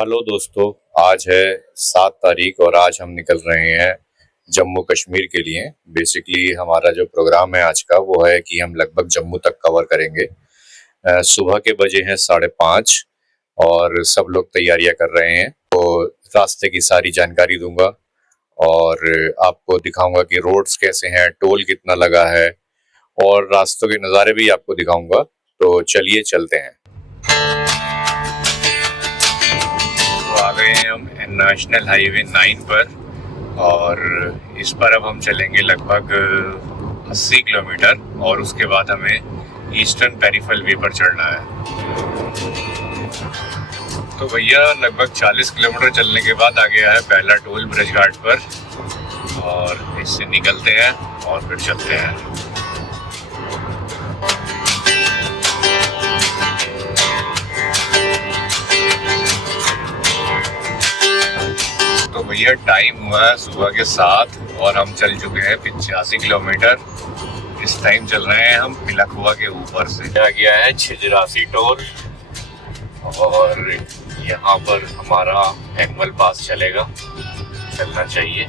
Hello दोस्तों। आज है 7 तारीख और आज हम निकल रहे हैं जम्मू कश्मीर के लिए। बेसिकली हमारा जो प्रोग्राम है आज का वो है कि हम लगभग जम्मू तक कवर करेंगे। सुबह के बजे हैं 5:30 और सब लोग तैयारियां कर रहे हैं। तो रास्ते की सारी जानकारी दूंगा और आपको दिखाऊंगा कि रोड्स कैसे हैं, टोल कितना लगा है और रास्तों के नज़ारे भी आपको दिखाऊंगा। तो चलिए चलते हैं। तो आ गए हैं हम नेशनल हाईवे 9 पर और इस पर अब हम चलेंगे लगभग 80 किलोमीटर और उसके बाद हमें ईस्टर्न पेरिफेरल वे पर चढ़ना है। तो भैया लगभग 40 किलोमीटर चलने के बाद आ गया है पहला टोल ब्रिज घाट पर और इससे निकलते हैं और फिर चलते हैं। तो भैया टाइम हुआ है सुबह के 7 और हम चल चुके हैं 85 किलोमीटर। इस टाइम चल रहे हैं हम पिलखुआ के ऊपर से। आ गया है छिजरासी टोल और यहाँ पर हमारा एनुअल पास चलना चाहिए।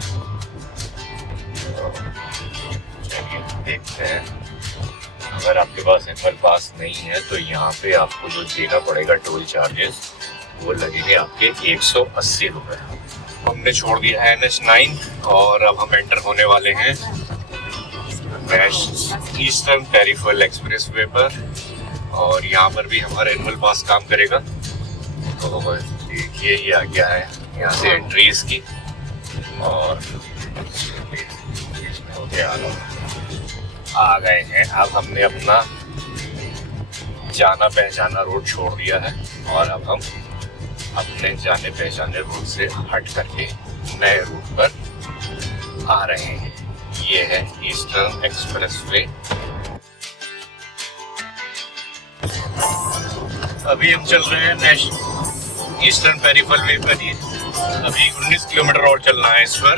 चलिए देखते हैं। अगर आपके पास एनुअल पास नहीं है तो यहाँ पे आपको जो देना पड़ेगा टोल चार्जेस वो लगेंगे आपके 180 रुपये। हमने छोड़ दिया है NH9 और अब हम एंटर होने वाले हैं ईस्टर्न पेरिफेरल एक्सप्रेस वे पर और यहाँ पर भी हमारा एनुअल पास काम करेगा। तो देखिए ये आ गया है यहाँ से एंट्री इसकी और आ गए हैं। अब हमने अपना जाना पहचाना रोड छोड़ दिया है और अब हम अपने जाने पहचाने रूट से हट करके नए रूट पर आ रहे हैं। ये है ईस्टर्न एक्सप्रेस वे। अभी हम चल रहे हैं ईस्टर्न पेरिफेरल वे पर। ही अभी 19 किलोमीटर और चलना है इस पर।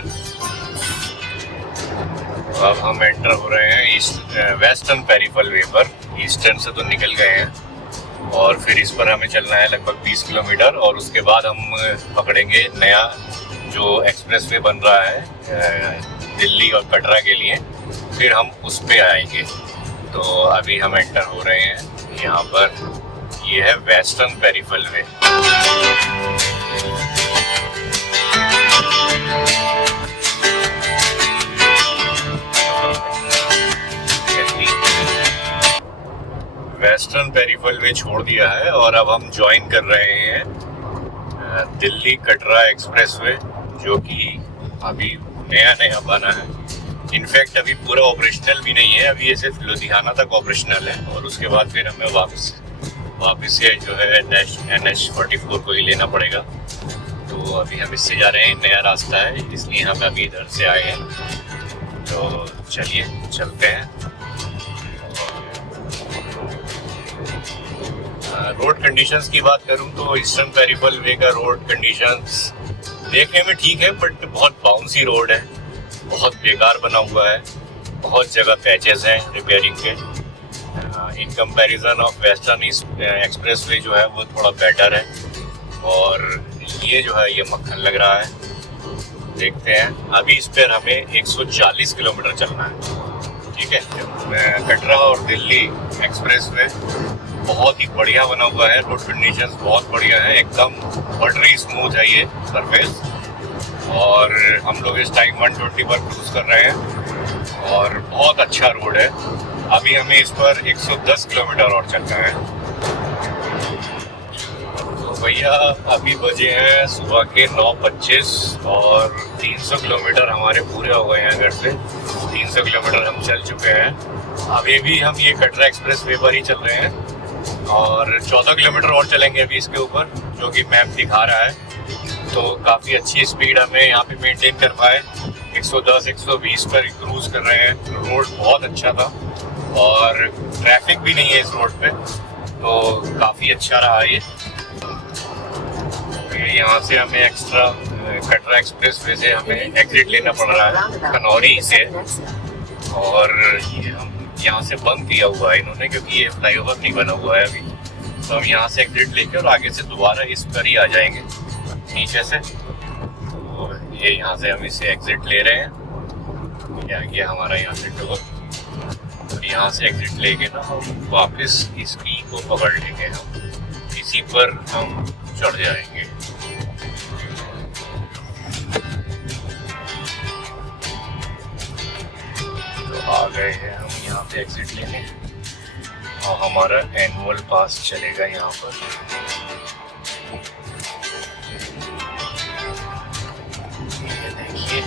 अब हम एंटर हो रहे हैं वेस्टर्न पेरिफेरल वे पर। ईस्टर्न से तो निकल गए हैं और फिर इस पर हमें चलना है लगभग 20 किलोमीटर और उसके बाद हम पकड़ेंगे नया जो एक्सप्रेस वे बन रहा है दिल्ली और कटरा के लिए। फिर हम उस पे आएंगे। तो अभी हम एंटर हो रहे हैं यहाँ पर। ये है वेस्टर्न पेरिफेरल वे। वेस्टर्न पेरिफेरल वे छोड़ दिया है और अब हम ज्वाइन कर रहे हैं दिल्ली कटरा एक्सप्रेस वे जो कि अभी नया बना है। इनफैक्ट अभी पूरा ऑपरेशनल भी नहीं है। अभी ये सिर्फ लुधियाना तक ऑपरेशनल है और उसके बाद फिर हमें वापस से जो है NH44 को ही लेना पड़ेगा। तो अभी हम इससे जा रहे हैं। नया रास्ता है इसलिए हम अभी इधर से आए हैं। तो चलिए चलते हैं। रोड कंडीशंस की बात करूं तो ईस्टर्न पेरिफेरल वे का रोड कंडीशंस देखने में ठीक है बट बहुत बाउंसी रोड है, बहुत बेकार बना हुआ है। बहुत जगह पैचेस हैं रिपेयरिंग के। In comparison of western express way जो है वो थोड़ा बेटर है और ये जो है ये मक्खन लग रहा है। देखते हैं। अभी इस पर हमें 140 किलोमीटर चलना है। ठीक है। कटरा और दिल्ली एक्सप्रेस वे बहुत ही बढ़िया बना हुआ है। रोड कंडीशंस बहुत बढ़िया है, एकदम बटरी स्मूथ है ये सरफेस। और हम लोग इस टाइम 120 पर क्रूज कर रहे हैं और बहुत अच्छा रोड है। अभी हमें इस पर 110 किलोमीटर और चलना है। तो भैया अभी बजे हैं सुबह के 9:25 और 300 किलोमीटर हमारे पूरे हो गए हैं घर से। 300 किलोमीटर हम चल चुके हैं। अभी भी हम ये कटरा एक्सप्रेस वे पर ही चल रहे हैं और 14 किलोमीटर और चलेंगे अभी इसके ऊपर, जो कि मैप दिखा रहा है। तो काफ़ी अच्छी स्पीड हमें यहाँ पे मेंटेन कर पाए। 110-120 पर क्रूज कर रहे हैं। रोड बहुत अच्छा था और ट्रैफिक भी नहीं है इस रोड पे, तो काफ़ी अच्छा रहा ये। यहाँ से हमें एक्स्ट्रा कटरा एक्सप्रेस वे से हमें एग्जिट लेना पड़ रहा है खनौरी से, और ये हम यहाँ से बंद किया हुआ है इन्होंने क्योंकि ये फ्लाईओवर नहीं बना हुआ है अभी। तो हम यहाँ से एग्जिट लेके और आगे से दोबारा इस पर ही आ जाएंगे। नीचे से। तो ये यहाँ से हम इसे एग्जिट ले रहे हैं। क्या किया हमारा यहाँ से डोर, और यहाँ से एग्जिट लेके ना हम वापस इसकी को पकड़ लेंगे, हम इसी पर हम चढ़ जाएंगे। तो आ गए हैं हम यहाँ पे एग्जिट लेने, और हमारा एनुअल पास चलेगा यहाँ पर। ये देखिए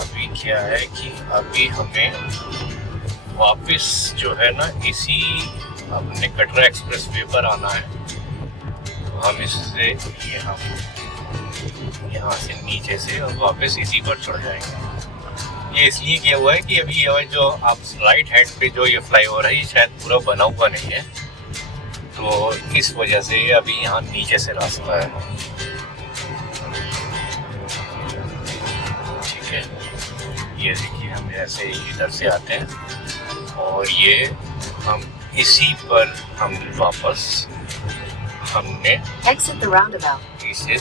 अभी क्या है कि अभी हमें वापस जो है ना इसी अपने कटरा एक्सप्रेस वे पर आना है। तो हम इससे ये हम यहाँ से नीचे से और वापस इसी पर चढ़ जाएंगे। ये इसलिए किया हुआ है कि अभी ये जो आप राइट हैंड पे जो ये फ्लाईओवर है ये शायद पूरा बना हुआ नहीं है, तो इस वजह से अभी यहाँ नीचे से रास्ता है। ठीक है, ये देखिए हम ऐसे इधर से आते हैं और ये हम इसी पर हम वापस हमने इसे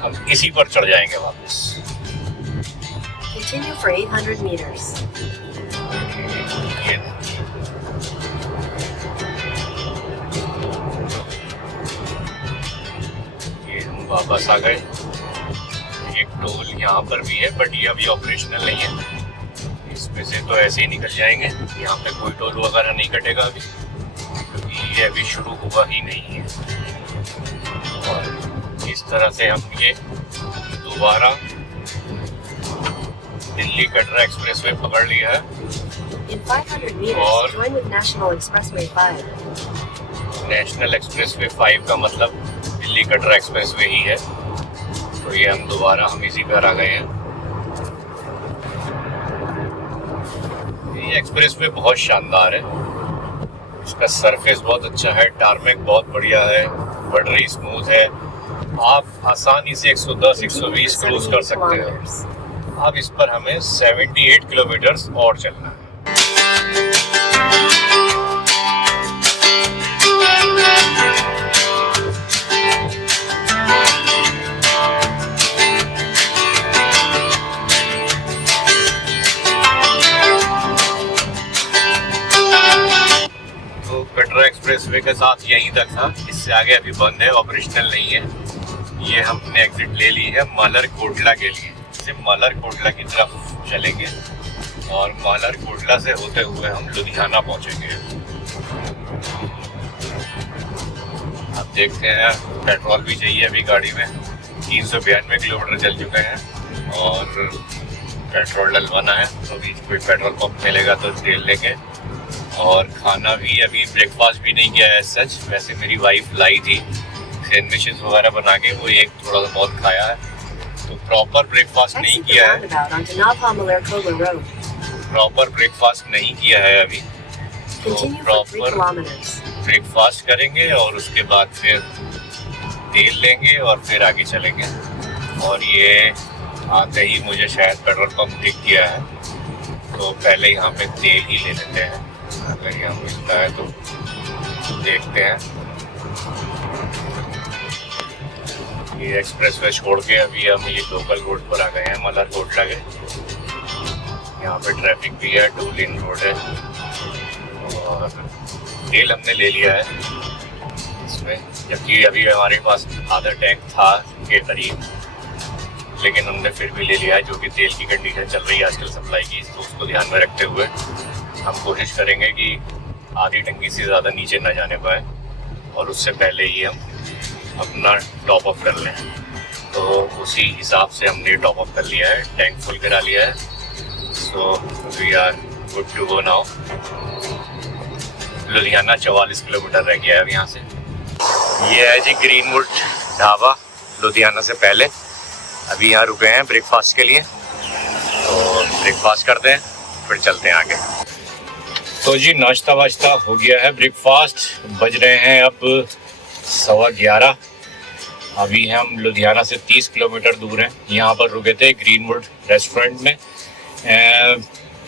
हम इसी पर चढ़ जाएंगे वापस। Continue for 800 meters. ये हम वापस आ गए। एक टोल यहाँ पर भी है बट ये अभी ऑपरेशनल नहीं है, इसमें से तो ऐसे ही निकल जाएंगे। यहाँ पे कोई टोल वगैरह नहीं कटेगा अभी, क्योंकि ये अभी शुरू हुआ ही नहीं है। और इस तरह से हम ये दोबारा दिल्ली कटरा एक्सप्रेसवे पकड़ लिया है। In 500 meters, join with National Expressway 5. National expressway 5 का मतलब दिल्ली कटरा एक्सप्रेसवे ही है। तो ये हम दोबारा हम इसी पर आ गए हैं। ये एक्सप्रेसवे बहुत शानदार है, इसका सरफेस बहुत अच्छा है, टारमेक बहुत बढ़िया है, बड़ी स्मूथ है। आप आसानी से 110 120 क्रूज कर सकते हैं। अब इस पर हमें 78 किलोमीटर और चलना है। तो कटरा एक्सप्रेसवे के साथ यहीं तक था, इससे आगे अभी बंद है, ऑपरेशनल नहीं है। ये हमने एग्जिट ले ली है मालरकोटला के लिए। से मालरकोटला की तरफ चलेंगे और मालरकोटला से होते हुए हम लुधियाना पहुंचेंगे। अब देखते हैं, पेट्रोल भी चाहिए अभी गाड़ी में। 392 किलोमीटर चल चुके हैं और पेट्रोल डलवाना है, तो बीच कोई पेट्रोल पंप मिलेगा तो तेल लेंगे। और खाना भी अभी ब्रेकफास्ट भी नहीं किया है सच, वैसे मेरी वाइफ लाई थी सैंडविचेस वगैरह बना के, वो एक थोड़ा सा बहुत खाया है। तो प्रॉपर ब्रेकफास्ट नहीं किया है, प्रॉपर ब्रेकफास्ट नहीं किया है अभी। तो प्रॉपर ब्रेकफास्ट करेंगे और उसके बाद फिर तेल लेंगे और फिर आगे चलेंगे। और ये आते ही मुझे शायद पेट्रोल पंप दिख गया है, तो पहले यहाँ पे तेल ही ले लेते हैं, अगर यहाँ मिलता है तो देखते हैं। ये एक्सप्रेसवे छोड़ के अभी हम ये लोकल रोड पर आ गए हैं, मालरकोटला के। यहाँ पे ट्रैफिक भी है, 2 लेन रोड है और तेल हमने ले लिया है इसमें, जबकि अभी हमारे पास आधा टैंक था के करीब, लेकिन हमने फिर भी ले लिया है, जो कि तेल की कंडीशन चल रही है आजकल सप्लाई की, तो उसको ध्यान में रखते हुए हम कोशिश करेंगे कि आधी टंकी से ज़्यादा नीचे ना जाने पाए और उससे पहले ही हम अपना टॉप अप कर लें। तो उसी हिसाब से हमने टॉप अप कर लिया है, टैंक फुल करा लिया है। So we are good to go now. Ludhiana 44 kilometre रह गया है अब यहाँ से। ये है जी ग्रीनवुड ढाबा, लुधियाना से पहले। अभी यहाँ रुके हैं ब्रेकफास्ट के लिए, तो ब्रेकफास्ट करते हैं फिर चलते हैं आगे। तो जी नाश्ता वाश्ता हो गया है, ब्रेकफास्ट बज रहे हैं अब 11:15। अभी हम लुधियाना से 30 किलोमीटर दूर हैं। यहाँ पर रुके थे ग्रीनवुड रेस्टोरेंट में।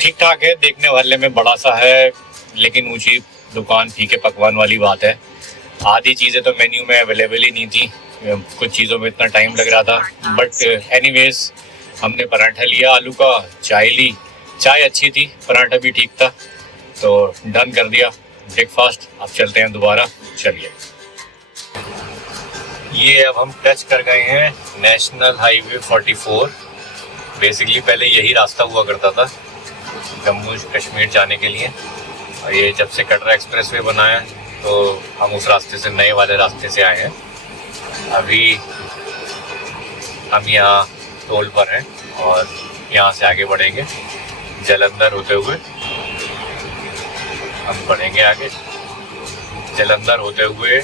ठीक ठाक है, देखने वाले में बड़ा सा है, लेकिन ऊंची दुकान, फीके पकवान वाली बात है। आधी चीज़ें तो मेन्यू में अवेलेबल ही नहीं थी, कुछ चीज़ों में इतना टाइम लग रहा था, बट एनीवेज हमने पराठा लिया आलू का, चाय ली, चाय अच्छी थी, पराठा भी ठीक था, तो डन कर दिया ब्रेकफास्ट। अब चलते हैं दोबारा, चलिए। ये अब हम टच कर गए हैं नेशनल हाईवे 44। बेसिकली पहले यही रास्ता हुआ करता था जम्मू कश्मीर जाने के लिए, और ये जब से कटरा एक्सप्रेस वे बना है तो हम उस रास्ते से, नए वाले रास्ते से आए हैं। अभी हम यहाँ टोल पर हैं और यहाँ से आगे बढ़ेंगे जालंधर होते हुए। हम बढ़ेंगे आगे जालंधर होते हुए,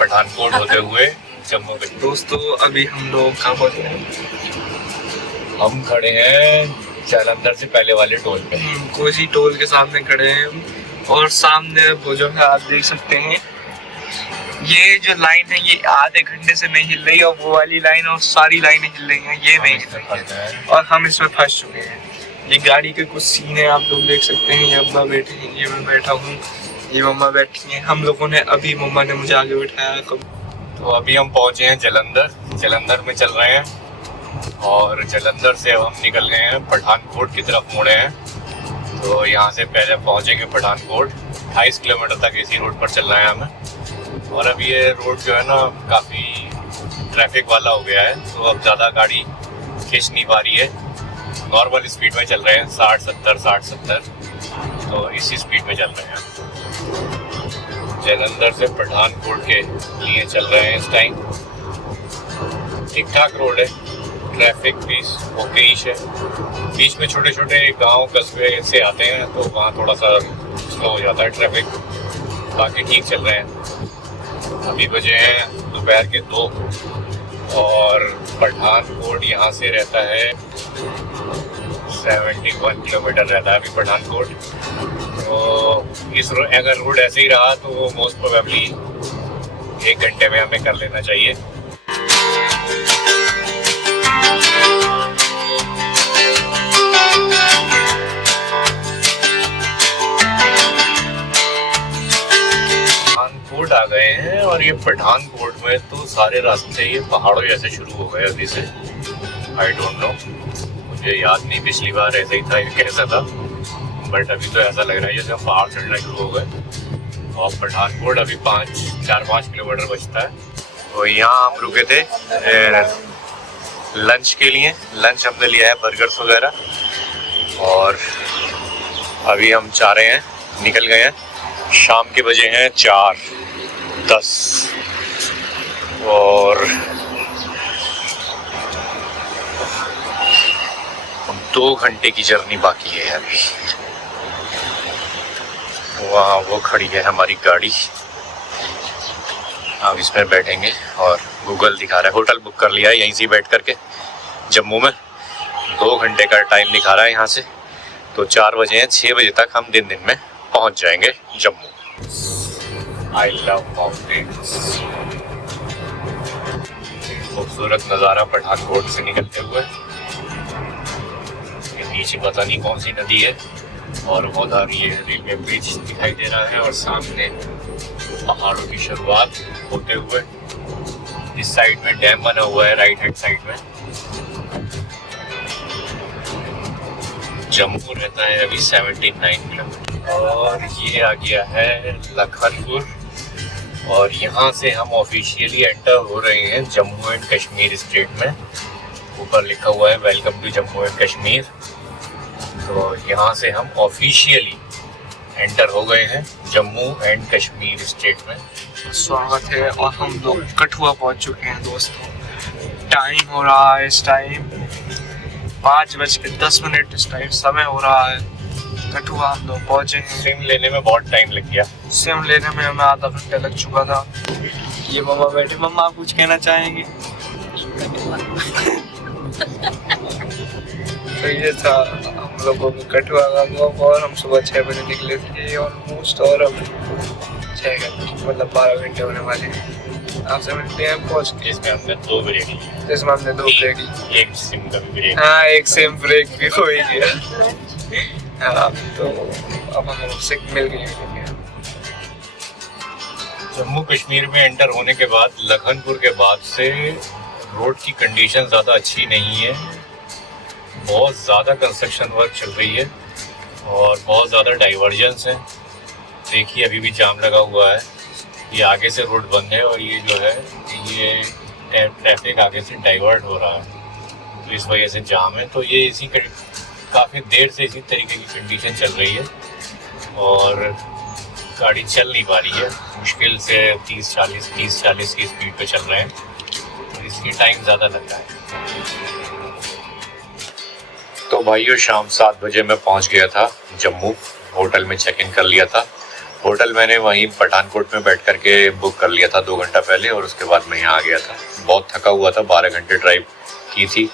पठानकोट होते हुए जम्मू कश्मीर। दोस्तों अभी हम लोग कहाँ पहुँचे हैं? हम खड़े हैं जालंधर से पहले वाले टोल पे। कोसी टोल के सामने खड़े हैं हम, और सामने वो जो है आप देख सकते हैं, ये जो लाइन है ये आधे घंटे से नहीं हिल रही, और वो वाली लाइन और सारी लाइनें हिल रही हैं, ये नहीं हिल रही है, और हम इसमें फंस चुके हैं। ये गाड़ी के कुछ सीन है, आप लोग देख सकते हैं। ये अब्बा बैठे हैं, ये मैं बैठा हूँ, ये मम्मा बैठी हैं। हम लोगों ने अभी, मम्मा ने मुझे आगे बैठाया। तो अभी हम पहुँचे हैं जालंधर में चल रहे हैं, और जालंधर से अब हम निकल गए हैं पठानकोट की तरफ मुड़े हैं। तो यहाँ से पहले पहुँचेंगे पठानकोट, 28 किलोमीटर तक इसी रोड पर चलना है हमें। और अब ये रोड जो है ना काफ़ी ट्रैफिक वाला हो गया है, तो अब ज़्यादा गाड़ी खींच नहीं पा रही है। नॉर्मल स्पीड में चल रहे हैं, 60-70, तो इसी स्पीड में चल रहे हैं। जालंधर से पठानकोट के लिए चल रहे हैं इस टाइम। ठीक ठाक रोड है, ट्रैफिक भी ओके ही है। बीच में छोटे छोटे गांव कस्बे से आते हैं तो वहाँ थोड़ा सा स्लो हो जाता है ट्रैफिक, बाकी ठीक चल रहे हैं। अभी बजे हैं दोपहर के 2, और पठानकोट यहाँ से रहता है 71 किलोमीटर रहता है अभी पठानकोट। तो इस अगर रोड ऐसे ही रहा तो मोस्ट प्रोबेबली 1 घंटे में हमें कर लेना चाहिए। पठानकोट आ गए हैं, और ये पठानकोट में तो सारे रास्ते ये पहाड़ों जैसे शुरू हो गए अभी से। आई डोंट नो, मुझे याद नहीं पिछली बार ऐसा ही था कैसा था, बट अभी तो ऐसा लग रहा है जैसे हम पहाड़ चढ़ना शुरू हो गए। और पठानकोट अभी 4-5 किलोमीटर बचता है। तो यहाँ हम रुके थे लंच के लिए। लंच हमने लिया है बर्गर्स वगैरह, और अभी हम जा रहे हैं, निकल गए हैं। शाम के बजे हैं 4:10, और 2 घंटे की जर्नी बाकी है अभी। वहाँ वो खड़ी है हमारी गाड़ी, अब इसमें बैठेंगे। और गूगल दिखा रहा है, होटल बुक कर लिया है यहीं से बैठ करके जम्मू में। 2 घंटे का टाइम दिखा रहा है यहाँ से, तो 4 बजे हैं, 6 बजे तक हम दिन में पहुँच जाएंगे जम्मू। I love mountains. खूबसूरत नज़ारा पठानकोट से निकलते हुए। नीचे पता नहीं कौन सी नदी है, और उधर ये रेलवे ब्रिज दिखाई दे रहा है, और सामने पहाड़ों की शुरुआत होते हुए इस साइड में डैम बना हुआ है, राइट हैंड साइड में। जम्मू रहता है अभी 79 किलोमीटर, और ये आ गया है लखनपुर। और यहाँ से हम ऑफिशियली एंटर हो रहे हैं जम्मू एंड कश्मीर स्टेट में। ऊपर लिखा हुआ है welcome to Jammu and Kashmir. तो यहाँ से हम ऑफिशियली एंटर हो गए हैं जम्मू एंड कश्मीर स्टेट में। स्वागत है, और हम लोग कठुआ पहुंच चुके हैं दोस्तों। टाइम हो रहा है इस टाइम 5:10 इस टाइम समय हो रहा है। कठुआ हम लोग पहुंचे हैं। सिम लेने में बहुत टाइम लग गया। सिम लेने में हमें आधा घंटा लग चुका था। ये मम्मा बैठे। मम्मा आप कुछ कहना चाहेंगे? तो ये था हम लोगों को कठुआ का ब्लॉग, और हम सुबह 6 बजे निकले थे ऑलमोस्ट, और अब 6 घंटे मतलब 12 घंटे होने वाले हैं। आपसे मिलते हैं पहुँच के। इसमें हमने 2 ब्रेक ली, इसमें हमने 2 ब्रेक ली। एक सिम का भी ब्रेक। हाँ, एक सिम ब्रेक भी हो ही गया। हाँ, तो अब हम सिम मिल गई। जम्मू कश्मीर में एंटर होने के बाद लखनपुर के बाद से रोड की कंडीशन ज़्यादा अच्छी नहीं है। बहुत ज़्यादा कंस्ट्रक्शन वर्क चल रही है और बहुत ज़्यादा डाइवर्जेंस है। देखिए अभी भी जाम लगा हुआ है। ये आगे से रोड बंद है और ये जो है ये ट्रैफिक आगे से डाइवर्ट हो रहा है, तो इस वजह से जाम है। तो ये इसी काफ़ी देर से इसी तरीके की कंडीशन चल रही है और गाड़ी चल नहीं पा रही है। मुश्किल से 30-40 की स्पीड पे चल रहे हैं, तो इसलिए टाइम ज़्यादा लग रहा है। तो भाइयों शाम 7 बजे मैं पहुंच गया था जम्मू। होटल में चेक इन कर लिया था। होटल मैंने वहीं पठानकोट में बैठ कर के बुक कर लिया था 2 घंटा पहले, और उसके बाद मैं यहाँ आ गया था। बहुत थका हुआ था, 12 घंटे ड्राइव की थी,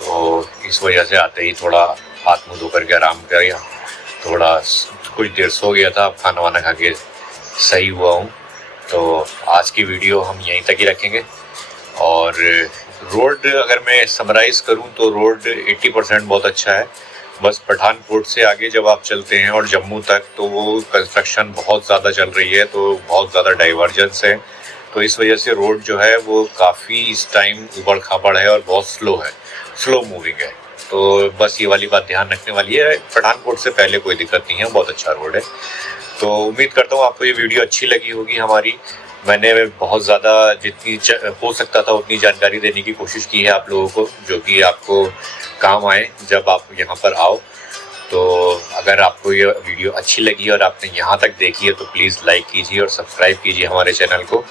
तो इस वजह से आते ही थोड़ा हाथ मुँह धो करके आराम किया, थोड़ा कुछ देर सो गया था। अब खाना वाना खा के सही हुआ हूँ। तो आज की वीडियो हम यहीं तक ही रखेंगे। और रोड अगर मैं समराइज़ करूँ तो रोड 80% बहुत अच्छा है। बस पठानकोट से आगे जब आप चलते हैं और जम्मू तक, तो वो कंस्ट्रक्शन बहुत ज़्यादा चल रही है, तो बहुत ज़्यादा डाइवर्जेंस है। तो इस वजह से रोड जो है वो काफ़ी इस टाइम उबड़ खाबड़ है और बहुत स्लो मूविंग है। तो बस ये वाली बात ध्यान रखने वाली है। पठानकोट से पहले कोई दिक्कत नहीं है, बहुत अच्छा रोड है। तो उम्मीद करता हूँ आपको ये वीडियो अच्छी लगी होगी हमारी। मैंने बहुत ज़्यादा जितनी हो सकता था उतनी जानकारी देने की कोशिश की है आप लोगों को, जो कि आपको काम आए जब आप यहाँ पर आओ। तो अगर आपको ये वीडियो अच्छी लगी और आपने यहाँ तक देखी है तो प्लीज़ लाइक कीजिए और सब्सक्राइब कीजिए हमारे चैनल को।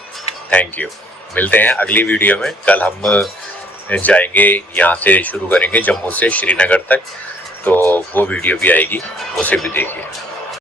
Thank you. मिलते हैं अगली वीडियो में। कल हम जाएंगे, यहाँ से शुरू करेंगे जम्मू से श्रीनगर तक, तो वो वीडियो भी आएगी, उसे भी देखिए।